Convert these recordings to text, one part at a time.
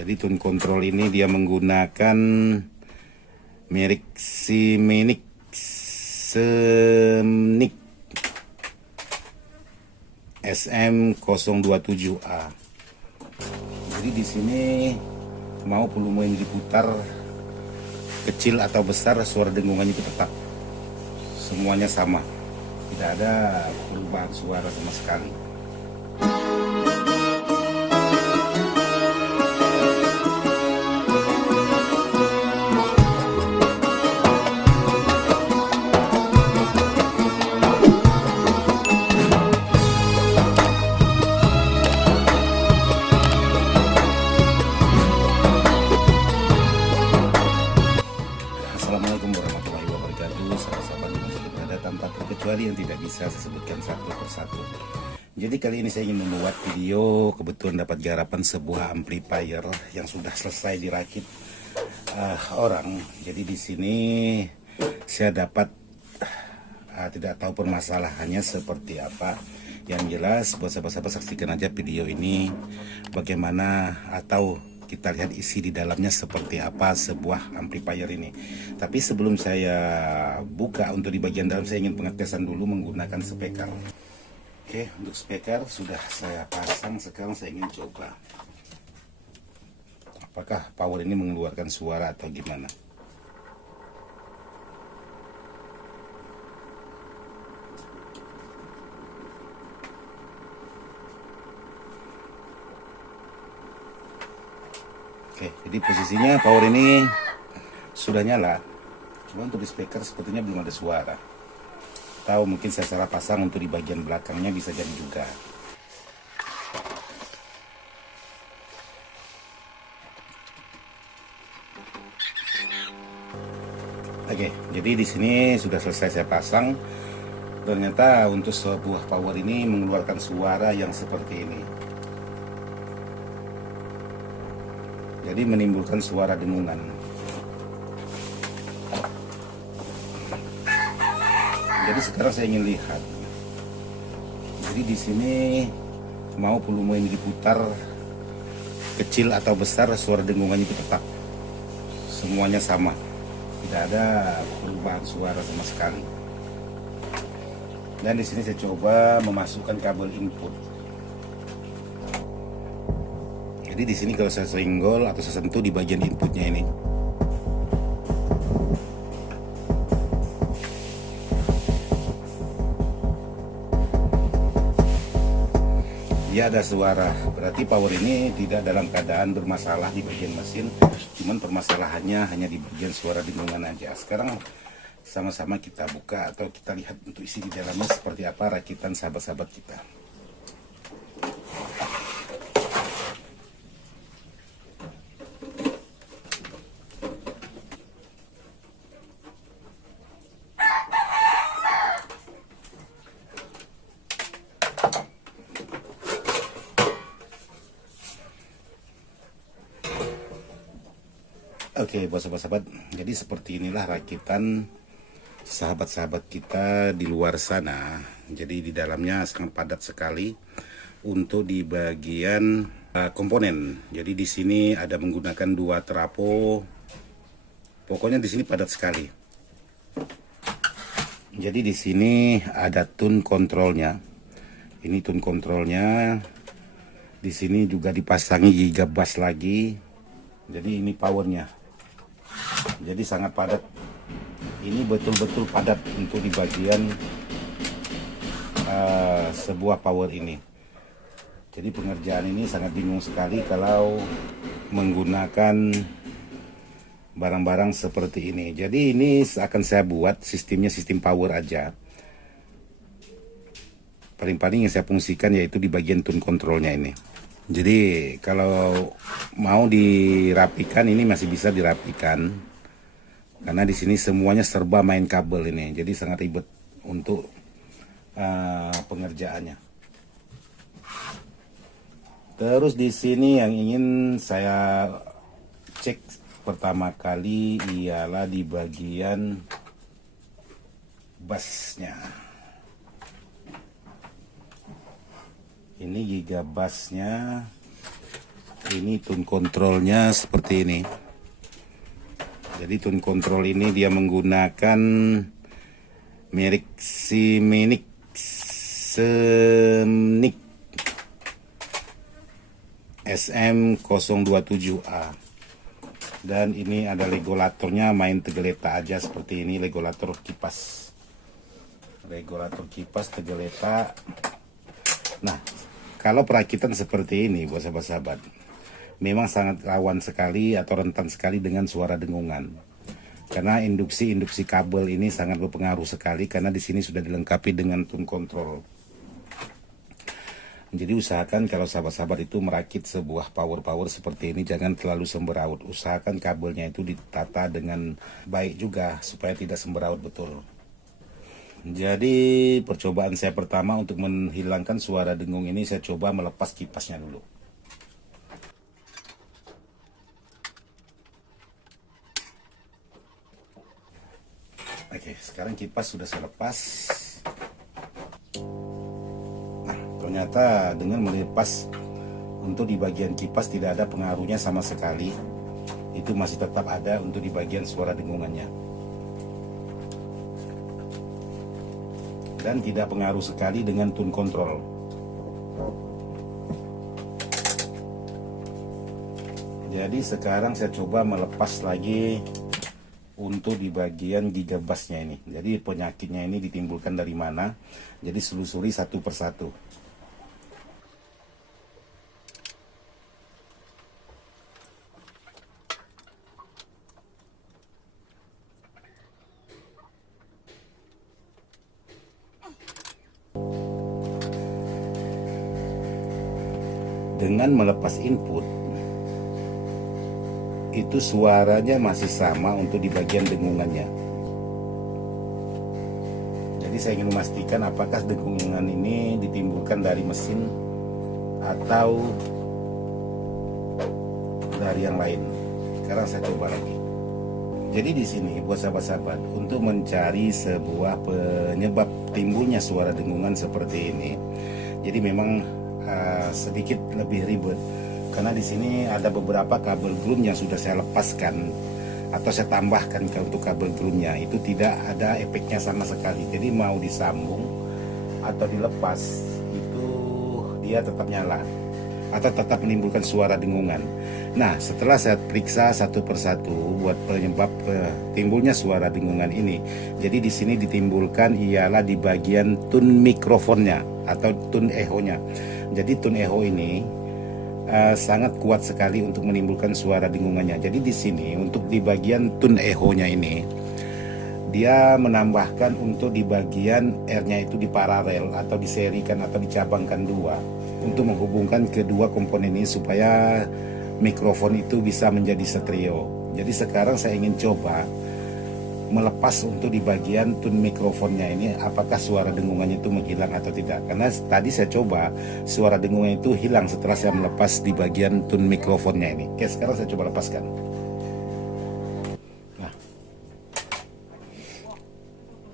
Jadi tune control ini dia menggunakan merek Simenic SM027A. Jadi di sini mau volume yang diputar kecil atau besar, suara dengungannya itu tetap semuanya sama, tidak ada perubahan suara sama sekali. Assalamualaikum warahmatullahi wabarakatuh, sahabat-sahabat yang sudah berada tanpa terkecuali yang tidak bisa saya sebutkan satu persatu. Jadi kali ini saya ingin membuat video, kebetulan dapat garapan sebuah amplifier yang sudah selesai dirakit orang. Jadi di sini saya dapat tidak tahu permasalahannya seperti apa. Yang jelas buat sahabat-sahabat saksikan aja video ini bagaimana atau kita lihat isi di dalamnya seperti apa sebuah amplifier ini. Tapi sebelum saya buka untuk di bagian dalam, saya ingin pengetesan dulu menggunakan speaker. Oke, untuk speaker sudah saya pasang. Sekarang saya ingin coba apakah power ini mengeluarkan suara atau gimana. Oke, jadi posisinya power ini sudah nyala. Cuma untuk di speaker sepertinya belum ada suara. Atau mungkin saya salah pasang untuk di bagian belakangnya, bisa jadi juga. Oke, jadi di sini sudah selesai saya pasang. Ternyata untuk sebuah power ini mengeluarkan suara yang seperti ini. Jadi menimbulkan suara dengungan. Jadi sekarang saya ingin lihat. Jadi di sini mau volume ini diputar kecil atau besar, suara dengungannya itu tetap semuanya sama, tidak ada perubahan suara sama sekali. Dan di sini saya coba memasukkan kabel input. Jadi di sini kalau saya senggol atau saya sentuh di bagian inputnya ini, dia ada suara. Berarti power ini tidak dalam keadaan bermasalah di bagian mesin, cuman permasalahannya hanya di bagian suara dengungan aja. Sekarang sama-sama kita buka atau kita lihat untuk isi di dalamnya seperti apa rakitan sahabat-sahabat kita. Oke, buat sahabat-sahabat, jadi seperti inilah rakitan sahabat-sahabat kita di luar sana. Jadi di dalamnya sangat padat sekali untuk di bagian komponen. Jadi di sini ada menggunakan 2 trafo. Pokoknya di sini padat sekali. Jadi di sini ada tune kontrolnya. Ini tune kontrolnya. Di sini juga dipasangi gigabass lagi. Jadi ini powernya. Jadi sangat padat. Ini betul-betul padat untuk di bagian sebuah power ini. Jadi pengerjaan ini sangat bingung sekali kalau menggunakan barang-barang seperti ini. Jadi ini akan saya buat sistemnya sistem power aja. Paling-paling yang saya fungsikan yaitu di bagian tune kontrolnya ini. Jadi kalau mau dirapikan ini masih bisa dirapikan, karena di sini semuanya serba main kabel ini, jadi sangat ribet untuk pengerjaannya. Terus di sini yang ingin saya cek pertama kali ialah di bagian bassnya. Ini gigabassnya Ini tune kontrolnya seperti ini. Jadi tune kontrol ini dia menggunakan merek Simenic SM027A. Dan ini ada regulatornya, main tegeleta aja seperti ini, regulator kipas. Regulator kipas tegeleta. Nah, kalau perakitan seperti ini buat sahabat-sahabat, memang sangat rawan sekali atau rentan sekali dengan suara dengungan. Karena induksi kabel ini sangat berpengaruh sekali, karena di sini sudah dilengkapi dengan tune control. Jadi usahakan kalau sahabat-sahabat itu merakit sebuah power seperti ini, jangan terlalu semberaut. Usahakan kabelnya itu ditata dengan baik juga supaya tidak semberaut betul. Jadi percobaan saya pertama untuk menghilangkan suara dengung ini, saya coba melepas kipasnya dulu. Oke, sekarang kipas sudah saya lepas. Ternyata dengan melepas untuk di bagian kipas tidak ada pengaruhnya sama sekali. Itu masih tetap ada untuk di bagian suara dengungannya. Dan tidak pengaruh sekali dengan tune control. Jadi sekarang saya coba melepas lagi untuk di bagian gigabasnya ini. Jadi penyakitnya ini ditimbulkan dari mana? Jadi selusuri satu persatu. Dengan melepas input, itu suaranya masih sama untuk di bagian dengungannya. Jadi saya ingin memastikan apakah dengungan ini ditimbulkan dari mesin atau dari yang lain. Sekarang saya coba lagi. Jadi di sini buat sahabat-sahabat, untuk mencari sebuah penyebab timbulnya suara dengungan seperti ini, jadi memang sedikit lebih ribet, karena di sini ada beberapa kabel ground yang sudah saya lepaskan atau saya tambahkan untuk kabel groundnya, itu tidak ada efeknya sama sekali. Jadi mau disambung atau dilepas itu dia tetap nyala atau tetap menimbulkan suara dengungan. Nah, setelah saya periksa satu persatu buat penyebab timbulnya suara dengungan ini, jadi di sini ditimbulkan ialah di bagian tune mikrofonnya atau tune echo-nya. Jadi tune echo ini sangat kuat sekali untuk menimbulkan suara dengungannya. Jadi di sini untuk di bagian tune echo-nya ini, dia menambahkan untuk di bagian R-nya itu diparalel atau diserikan atau dicabangkan dua untuk menghubungkan kedua komponen ini supaya mikrofon itu bisa menjadi stereo. Jadi sekarang saya ingin coba melepas untuk di bagian tune mikrofonnya ini, apakah suara dengungannya itu menghilang atau tidak. Karena tadi saya coba suara dengungan itu hilang setelah saya melepas di bagian tune mikrofonnya ini. Oke, sekarang saya coba lepaskan.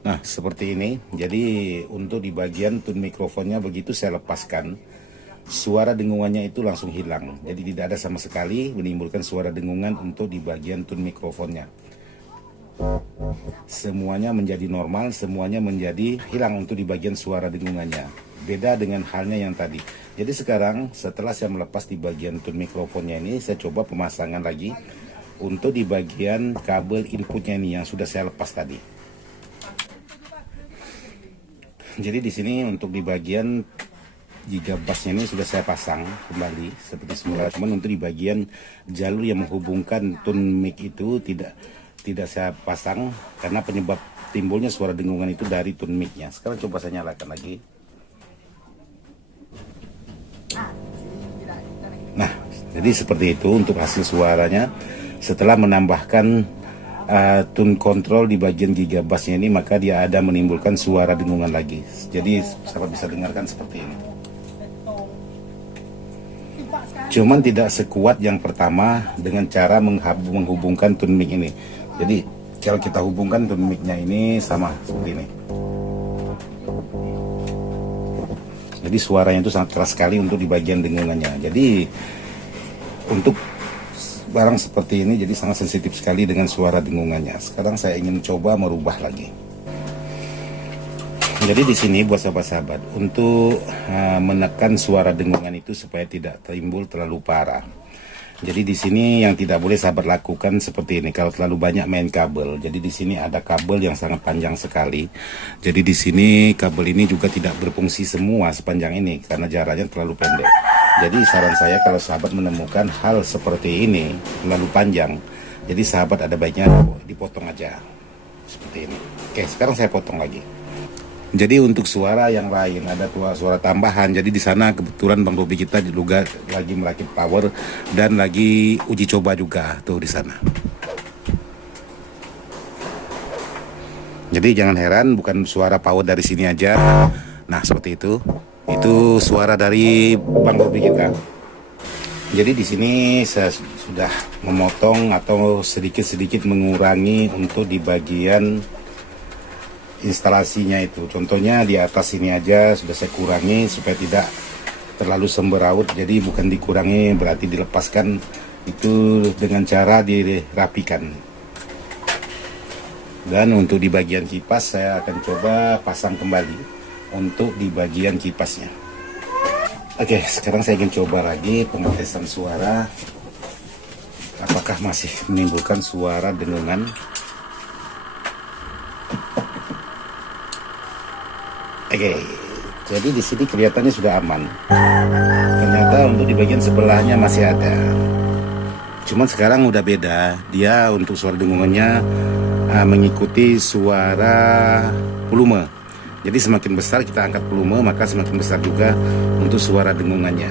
Nah, seperti ini. Jadi untuk di bagian tune mikrofonnya begitu saya lepaskan, suara dengungannya itu langsung hilang. Jadi tidak ada sama sekali menimbulkan suara dengungan untuk di bagian tune mikrofonnya. Semuanya menjadi normal, semuanya menjadi hilang untuk di bagian suara dengungannya. Beda dengan halnya yang tadi. Jadi sekarang setelah saya melepas di bagian tune mikrofonnya ini, saya coba pemasangan lagi untuk di bagian kabel inputnya ini yang sudah saya lepas tadi. Jadi di sini untuk di bagian gigabasnya ini sudah saya pasang kembali seperti semula. Cuman untuk di bagian jalur yang menghubungkan tune mic itu tidak saya pasang karena penyebab timbulnya suara dengungan itu dari tune mic-nya. Sekarang coba saya nyalakan lagi. Nah, jadi seperti itu untuk hasil suaranya. Setelah menambahkan tune control di bagian gigabasnya ini, maka dia ada menimbulkan suara dengungan lagi. Jadi sahabat bisa dengarkan seperti ini. Cuman tidak sekuat yang pertama dengan cara menghubungkan tune mic ini. Jadi kalau kita hubungkan tune mic-nya ini sama seperti ini. Jadi suaranya itu sangat keras sekali untuk di bagian dengungannya. Jadi untuk barang seperti ini jadi sangat sensitif sekali dengan suara dengungannya. Sekarang saya ingin coba merubah lagi. Jadi di sini buat sahabat-sahabat, untuk menekan suara dengungan itu supaya tidak timbul terlalu parah. Jadi di sini yang tidak boleh sahabat lakukan seperti ini. Kalau terlalu banyak main kabel, jadi di sini ada kabel yang sangat panjang sekali. Jadi di sini kabel ini juga tidak berfungsi semua sepanjang ini karena jaraknya terlalu pendek. Jadi saran saya kalau sahabat menemukan hal seperti ini terlalu panjang, jadi sahabat ada baiknya dipotong aja seperti ini. Oke, sekarang saya potong lagi. Jadi untuk suara yang lain ada suara tambahan. Jadi di sana kebetulan Bang Bobi kita juga lagi merakit power dan lagi uji coba juga tuh di sana. Jadi jangan heran bukan suara power dari sini aja. Nah seperti itu. Itu suara dari Bang Bobi kita. Jadi di sini saya sudah memotong atau sedikit-sedikit mengurangi untuk di bagian instalasinya itu. Contohnya di atas ini aja sudah saya kurangi supaya tidak terlalu semberaut. Jadi bukan dikurangi berarti dilepaskan, itu dengan cara dirapikan. Dan untuk di bagian kipas saya akan coba pasang kembali untuk di bagian kipasnya. Oke, sekarang saya ingin coba lagi pengetesan suara. Apakah masih menimbulkan suara dengungan? Oke, jadi di sini kelihatannya sudah aman. Ternyata untuk di bagian sebelahnya masih ada. Cuman sekarang udah beda. Dia untuk suara dengungannya mengikuti suara volume. Jadi semakin besar kita angkat volume, maka semakin besar juga untuk suara dengungannya.